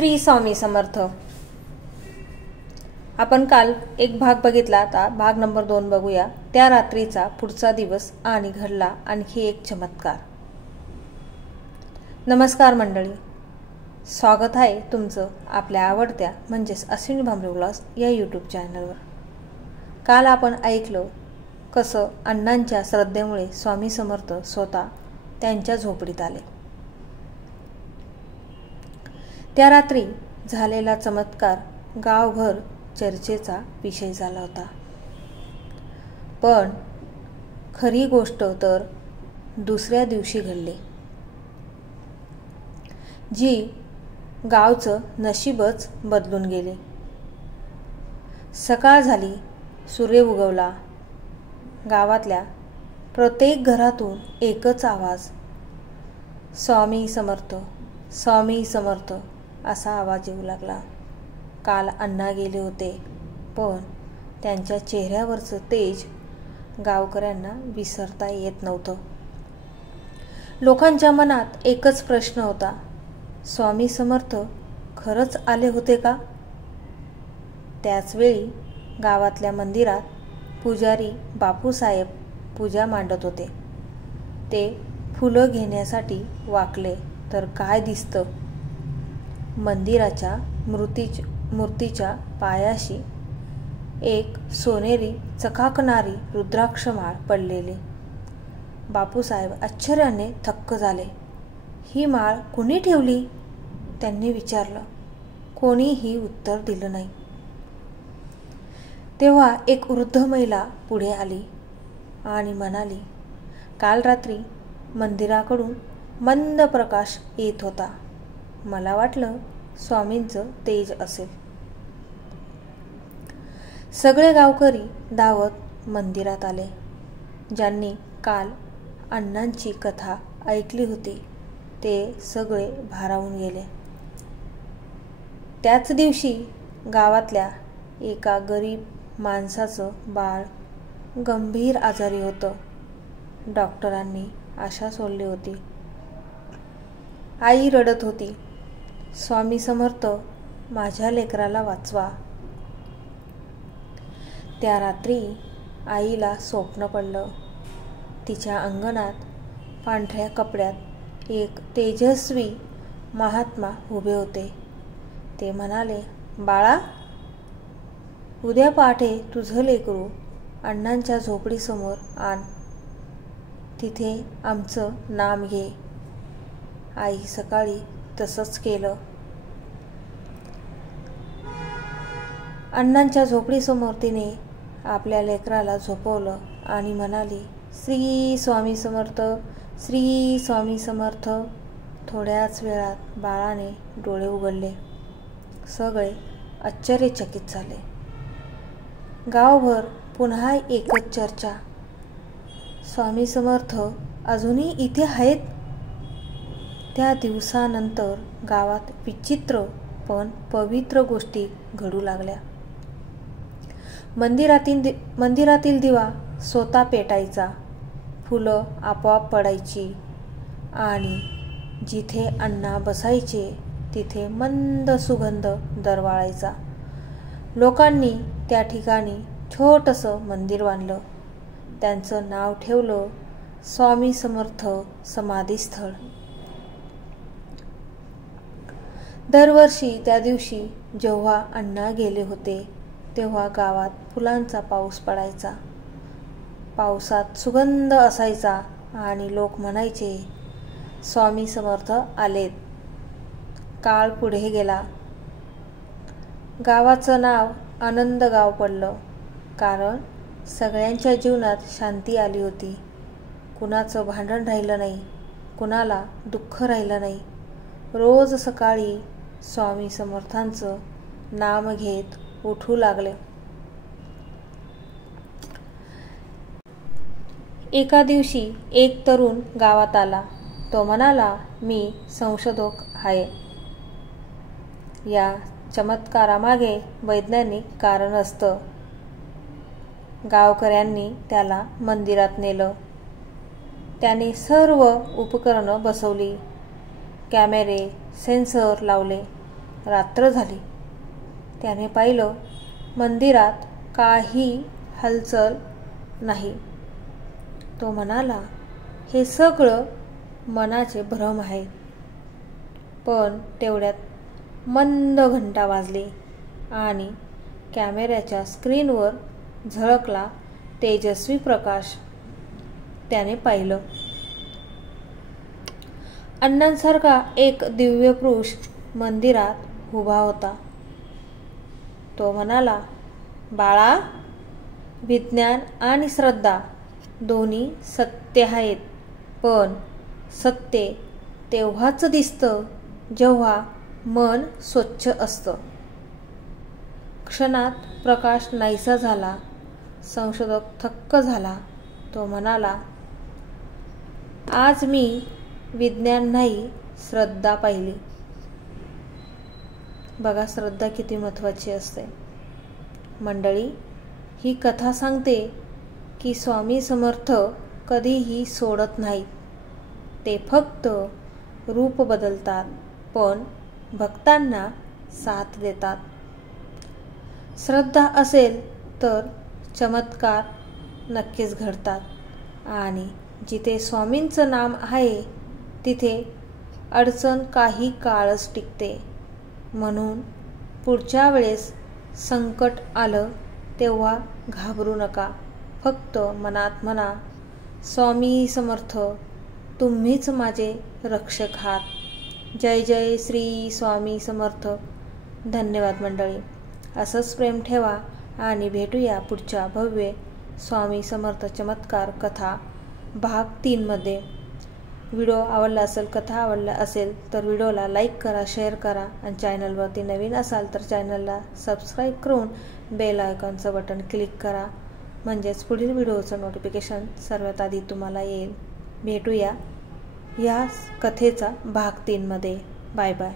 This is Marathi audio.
श्री स्वामी समर्थ। आपण काल एक भाग बघितला, आता भाग नंबर 2 बघूया। त्या रात्रीचा पुढचा दिवस आणि घडला आणखी एक चमत्कार। नमस्कार मंडळी, स्वागत आहे तुमचं आपल्या आवडत्या म्हणजेच अश्विनी भांबरे ब्लॉग्स या यूट्यूब चॅनलवर। काल आपण ऐकलं कसं अण्णांच्या श्रद्धेमुळे स्वामी समर्थ स्वतः त्यांच्या झोपडीत आले। त्या रात्री झालेला चमत्कार गावभर चर्चेचा विषय झाला होता। पण खरी गोष्ट तर दुसऱ्या दिवशी घडली, जी गावचं नशीबच बदलून गेले। सकाळ झाली, सूर्य उगवला। गावातल्या प्रत्येक घरातून एकच आवाज, स्वामी समर्थ, स्वामी समर्थ असा आवाज येऊ लागला। काल अण्णा गेले होते, पण त्यांच्या चेहऱ्यावरचं तेज गावकऱ्यांना विसरता येत नव्हतं। लोकांच्या मनात एकच प्रश्न होता, स्वामी समर्थ खरंच आले होते का? त्याचवेळी गावातल्या मंदिरात पुजारी बापूसाहेब पूजा मांडत होते। ते फुलं घेण्यासाठी वाकले तर काय दिसतं, मंदिराच्या मूर्तीच्या पायाशी एक सोनेरी चकाकणारी रुद्राक्ष माळ पडलेली। बापूसाहेब आश्चर्याने थक्क झाले। ही माळ कुणी ठेवली? त्यांनी विचारलं। कोणीही उत्तर दिलं नाही। तेव्हा एक वृद्ध महिला पुढे आली आणि म्हणाली, काल रात्री मंदिराकडून मंद प्रकाश येत होता, मला वाटलं स्वामींचं तेज असेल। सगळे गावकरी धावत मंदिरात आले। ज्यांनी काल अण्णांची कथा ऐकली होती ते सगळे भारावून गेले। त्याच दिवशी गावातल्या एका गरीब माणसाचं बाळ गंभीर आजारी होतं। डॉक्टरांनी आशा सोडली होती। आई रडत होती, स्वामी समर्थ माझ्या लेकराला वाचवा। त्या रात्री आईला स्वप्न पडलं। तिच्या अंगणात पांढऱ्या कपड्यात एक तेजस्वी महात्मा उभे होते। ते म्हणाले, बाळा, उद्या पहाटे तुझं लेकरू अण्णांच्या झोपडीसमोर आण, तिथे आमचं नाम घे। आई सकाळी तसंच केलं। अण्णांच्या झोपडीसमोर तिने आपल्या लेकराला झोपवलं आणि म्हणाली, श्री स्वामी समर्थ, श्री स्वामी समर्थ। थोड्याच वेळात बाळाने डोळे उघडले। सगळे आश्चर्यचकित झाले। गावभर पुन्हा एकच चर्चा, स्वामी समर्थ अजूनही इथे आहेत? त्या दिवसानंतर गावात विचित्र पण पवित्र गोष्टी घडू लागल्या। मंदिरातील दिवा स्वतः पेटायचा, फुलं आपोआप पडायची आणि जिथे अण्णा बसायचे तिथे मंद सुगंध दरवळायचा। लोकांनी त्या ठिकाणी छोटंसं मंदिर बांधलं। त्यांचं नाव ठेवलं स्वामी समर्थ समाधीस्थळ। दरवर्षी त्या दिवशी जेव्हा अण्णा गेले होते तेव्हा गावात फुलांचा पाऊस पडायचा। पावसात सुगंध असायचा आणि लोक म्हणायचे, स्वामी समर्थ आलेत। काळ पुढे गेला। गावाचं नाव आनंद गाव पडलं, कारण सगळ्यांच्या जीवनात शांती आली होती। कुणाचं भांडण राहिलं नाही, कुणाला दुःख राहिलं नाही। रोज सकाळी स्वामी समर्थांचं नाम घेत उठू लागले। एका दिवशी एक तरुण गावात आला। तो म्हणाला, मी संशोधक आहे। या चमत्कारामागे वैज्ञानिक कारण असतं। गावकऱ्यांनी त्याला मंदिरात नेलं। त्याने सर्व उपकरणं बसवली, कॅमेरे, सेन्सर लावले रात्र झाली. त्याने पाहिलं मंदिरात काही हालचाल नाही. तो म्हणाला, हे सगळं मनाचे भ्रम आहे. पण तेवढ्यात मंद घंटा वाजली आणि कॅमेऱ्याच्या स्क्रीनवर झळकला तेजस्वी प्रकाश. त्याने पाहिलं, अण्णांसारखा एक दिव्य पुरुष मंदिरात उभा होता. तो म्हणाला, बाळा, विज्ञान आणि श्रद्धा दोन्ही सत्य आहेत, पण सत्य तेव्हाच दिसतं जेव्हा मन स्वच्छ असतं. क्षणात प्रकाश नाहीसा झाला. संशोधक थक्क झाला. तो म्हणाला, आज मी विज्ञान नाही, श्रद्धा पाहिली. बघा, श्रद्धा किती महत्त्वाची असते. मंडळी, ही कथा सांगते की स्वामी समर्थ कधीही सोडत नाहीत. ते फक्त रूप बदलतात, पण भक्तांना साथ देतात. श्रद्धा असेल तर चमत्कार नक्कीच घडतात आणि जिथे स्वामींचं नाम आहे तिथे अडचण काही काळच टिकते. म्हणून पुढच्या वेळेस संकट आलं तेव्हा घाबरू नका. फक्त मनात म्हणा, स्वामी समर्थ, तुम्हीच माझे रक्षक आहात. जय जय श्री स्वामी समर्थ. धन्यवाद मंडळी. असंच प्रेम ठेवा आणि भेटूया पुढच्या भव्य स्वामी समर्थ चमत्कार कथा भाग 3 मध्ये. व्हिडिओ आवडला असेल, कथा आवडला असेल तर व्हिडिओला लाईक करा, शेअर करा आणि चॅनलवरती नवीन असाल तर चॅनलला सबस्क्राईब करून बेल आयकॉनचं बटन क्लिक करा. म्हणजेच पुढील व्हिडिओचं नोटिफिकेशन सर्वात आधी तुम्हाला येईल. भेटूया या कथेचा भाग 3 मध्ये. Bye bye.